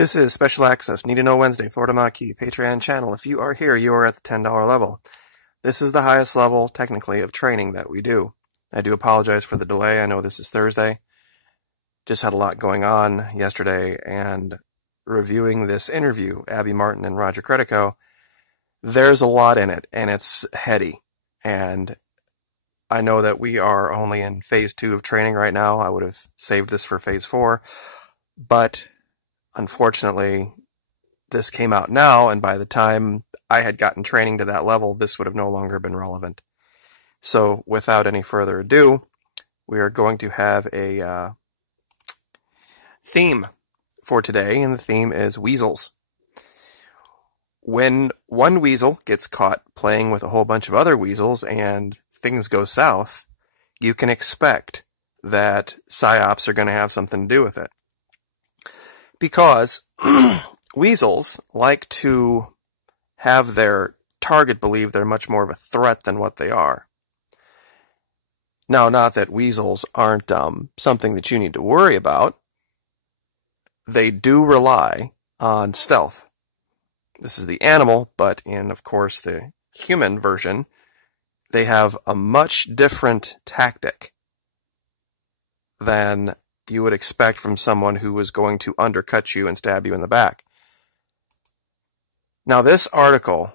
This is Special Access, Need to Know Wednesday, Florida Maquis, Patreon channel. If you are here, you are at the $10 level. This is the highest level, technically, of training that we do. I do apologize for the delay. I know this is Thursday. Just had a lot going on yesterday, and reviewing this interview, Abby Martin and Roger Credico, there's a lot in it, and it's heady. And I know that we are only in phase 2 of training right now. I would have saved this for phase 4, but unfortunately, this came out now, and by the time I had gotten training to that level, this would have no longer been relevant. So, without any further ado, we are going to have a theme for today, and the theme is weasels. When one weasel gets caught playing with a whole bunch of other weasels and things go south, you can expect that PSYOPs are going to have something to do with it. Because weasels like to have their target believe they're much more of a threat than what they are. Now, not that weasels aren't something that you need to worry about. They do rely on stealth. This is the animal, but in, of course, the human version, they have a much different tactic than you would expect from someone who was going to undercut you and stab you in the back. Now, this article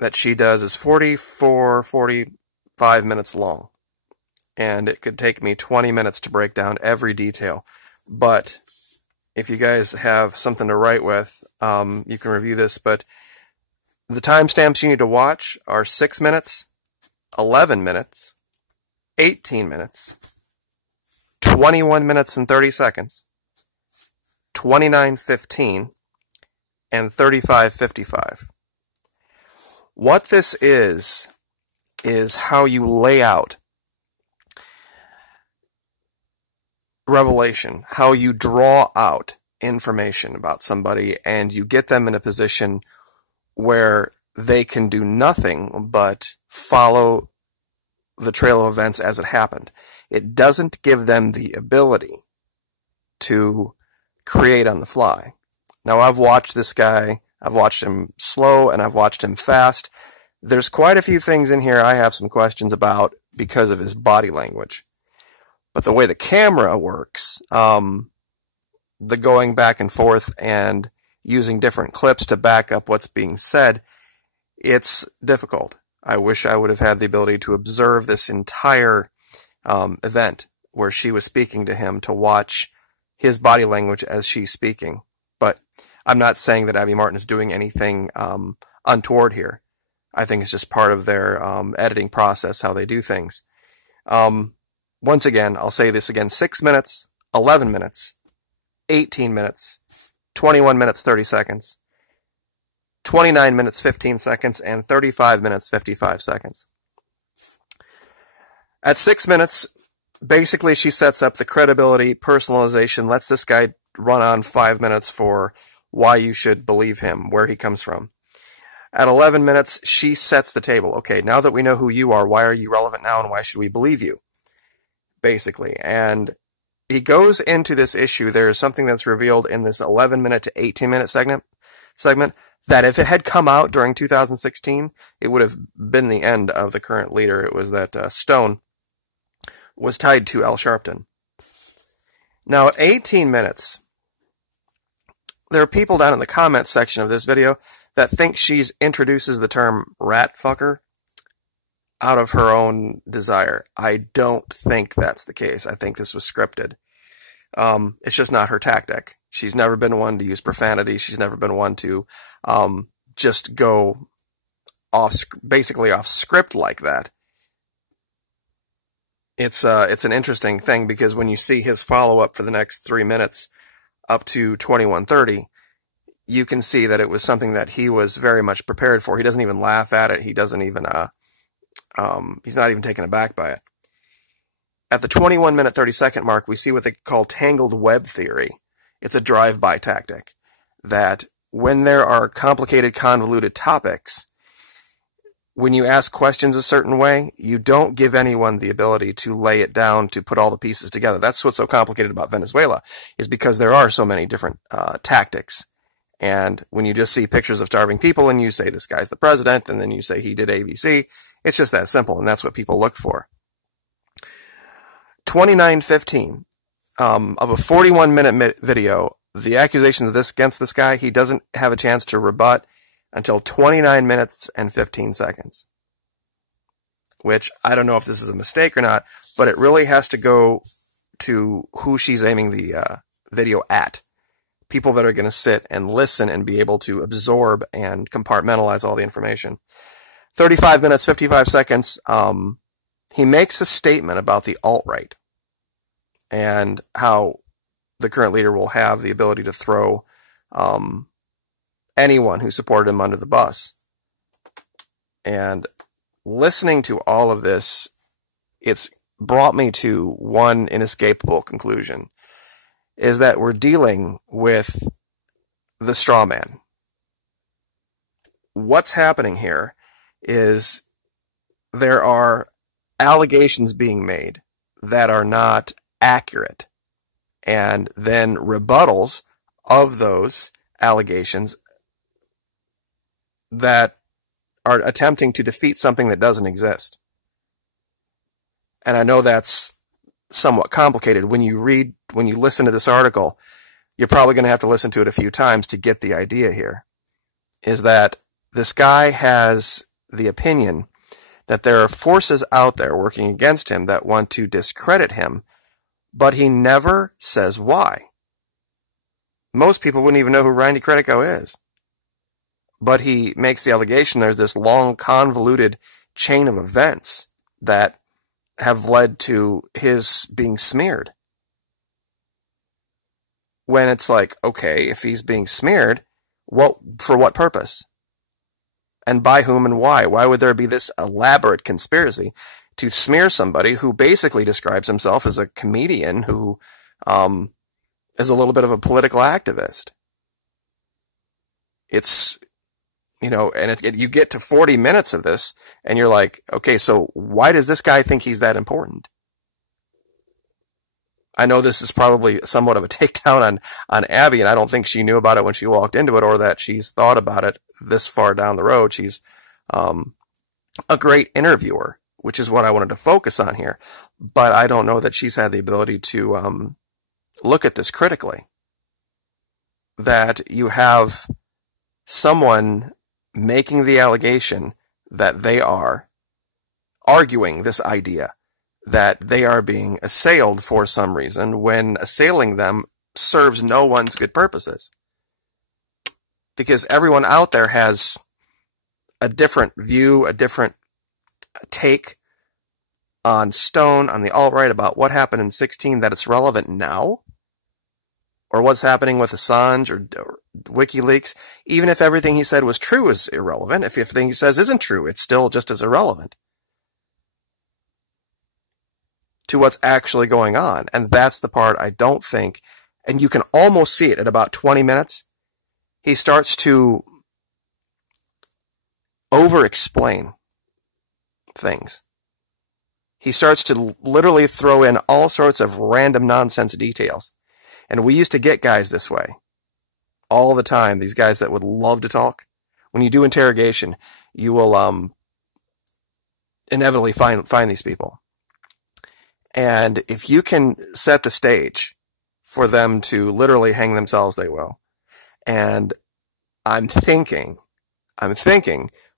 that she does is 45 minutes long, and it could take me 20 minutes to break down every detail. But if you guys have something to write with, you can review this, but the timestamps you need to watch are 6 minutes, 11 minutes, 18 minutes, 21 minutes and 30 seconds, 29:15, and 35:55. What this is how you lay out revelation, how you draw out information about somebody, and you get them in a position where they can do nothing but follow the trail of events as it happened. It doesn't give them the ability to create on the fly. Now, I've watched this guy. I've watched him slow, and I've watched him fast. There's quite a few things in here I have some questions about because of his body language. But the way the camera works, the going back and forth and using different clips to back up what's being said, it's difficult. I wish I would have had the ability to observe this entire event where she was speaking to him, to watch his body language as she's speaking. But I'm not saying that Abby Martin is doing anything untoward here. I think it's just part of their editing process, how they do things. Once again, I'll say this again, 6 minutes, 11 minutes, 18 minutes, 21 minutes, 30 seconds, 29 minutes, 15 seconds, and 35 minutes, 55 seconds. At 6 minutes, basically she sets up the credibility, personalization, lets this guy run on 5 minutes for why you should believe him, where he comes from. At 11 minutes, she sets the table. Okay, now that we know who you are, why are you relevant now, and why should we believe you? Basically. And he goes into this issue. There's something that's revealed in this 11-minute to 18-minute segment that if it had come out during 2016, it would have been the end of the current leader. It was that Stone was tied to Al Sharpton. Now, at 18 minutes, there are people down in the comments section of this video that think she introduces the term rat fucker out of her own desire. I don't think that's the case. I think this was scripted. It's just not her tactic. She's never been one to use profanity. She's never been one to just go basically off script like that. It's an interesting thing, because when you see his follow-up for the next 3 minutes up to 21:30, you can see that it was something that he was very much prepared for. He doesn't even laugh at it. He doesn't even he's not even taken aback by it. At the 21-minute, 30-second mark, we see what they call tangled web theory. It's a drive-by tactic that when there are complicated, convoluted topics, when you ask questions a certain way, you don't give anyone the ability to lay it down, to put all the pieces together. That's what's so complicated about Venezuela, is because there are so many different tactics And when you just see pictures of starving people and you say this guy's the president, and then you say he did ABC, it's just that simple, and that's what people look for. 29:15 of a 41-minute video, the accusations against this guy, he doesn't have a chance to rebut until 29 minutes and 15 seconds. Which, I don't know if this is a mistake or not, but it really has to go to who she's aiming the video at. People that are going to sit and listen and be able to absorb and compartmentalize all the information. 35 minutes, 55 seconds, he makes a statement about the alt-right and how the current leader will have the ability to throw anyone who supported him under the bus. And listening to all of this, it's brought me to one inescapable conclusion, is that we're dealing with the straw man. What's happening here is there are allegations being made that are not accurate, and then rebuttals of those allegations that are attempting to defeat something that doesn't exist. And I know that's somewhat complicated. When you listen to this article, you're probably going to have to listen to it a few times to get the idea here, is that this guy has the opinion that there are forces out there working against him that want to discredit him, but he never says why. Most people wouldn't even know who Randy Credico is. But he makes the allegation there's this long, convoluted chain of events that have led to his being smeared. When it's like, okay, if he's being smeared, for what purpose? And by whom and why? Why would there be this elaborate conspiracy to smear somebody who basically describes himself as a comedian who is a little bit of a political activist? It's, and you get to 40 minutes of this, and you're like, okay, so why does this guy think he's that important? I know this is probably somewhat of a takedown on Abby, and I don't think she knew about it when she walked into it, or that she's thought about it this far down the road. She's a great interviewer, which is what I wanted to focus on here. But I don't know that she's had the ability to look at this critically. That you have someone making the allegation that they are arguing this idea that they are being assailed for some reason, when assailing them serves no one's good purposes. Because everyone out there has a different view, a different take on Stone, on the alt-right, about what happened in 16, that it's relevant now, or what's happening with Assange or WikiLeaks. Even if everything he said was true, is irrelevant. If everything he says isn't true, it's still just as irrelevant to what's actually going on. And that's the part I don't think, and you can almost see it at about 20 minutes, he starts to over-explain things. He starts to literally throw in all sorts of random nonsense details. And we used to get guys this way all the time, these guys that would love to talk. When you do interrogation, you will inevitably find these people. And if you can set the stage for them to literally hang themselves, they will. And I'm thinking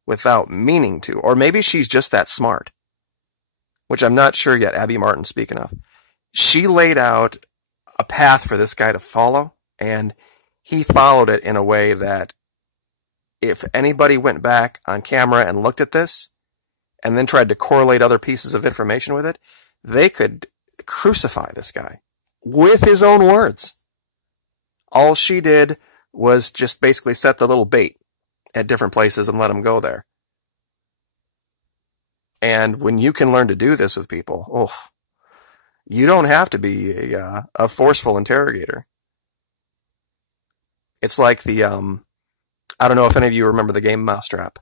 without meaning to, or maybe she's just that smart, which I'm not sure yet, Abby Martin speaking of. She laid out a path for this guy to follow, and he followed it in a way that if anybody went back on camera and looked at this and then tried to correlate other pieces of information with it, they could crucify this guy with his own words. All she did was just basically set the little bait at different places and let him go there. And when you can learn to do this with people, you don't have to be a forceful interrogator. It's like the, I don't know if any of you remember the game Mousetrap.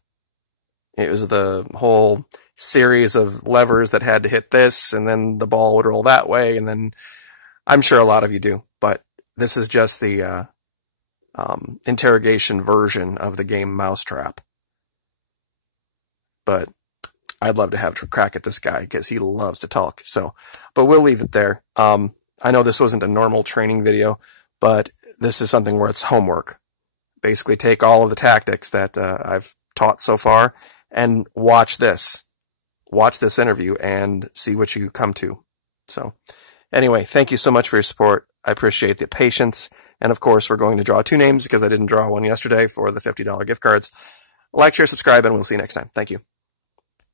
It was the whole series of levers that had to hit this, and then the ball would roll that way, and then I'm sure a lot of you do, but this is just the interrogation version of the game Mousetrap. But I'd love to have a crack at this guy because he loves to talk. So, but we'll leave it there. I know this wasn't a normal training video, but this is something where it's homework. Basically take all of the tactics that I've taught so far and watch this. Watch this interview and see what you come to. So anyway, thank you so much for your support. I appreciate the patience. And of course, we're going to draw 2 names because I didn't draw one yesterday for the $50 gift cards. Like, share, subscribe, and we'll see you next time. Thank you.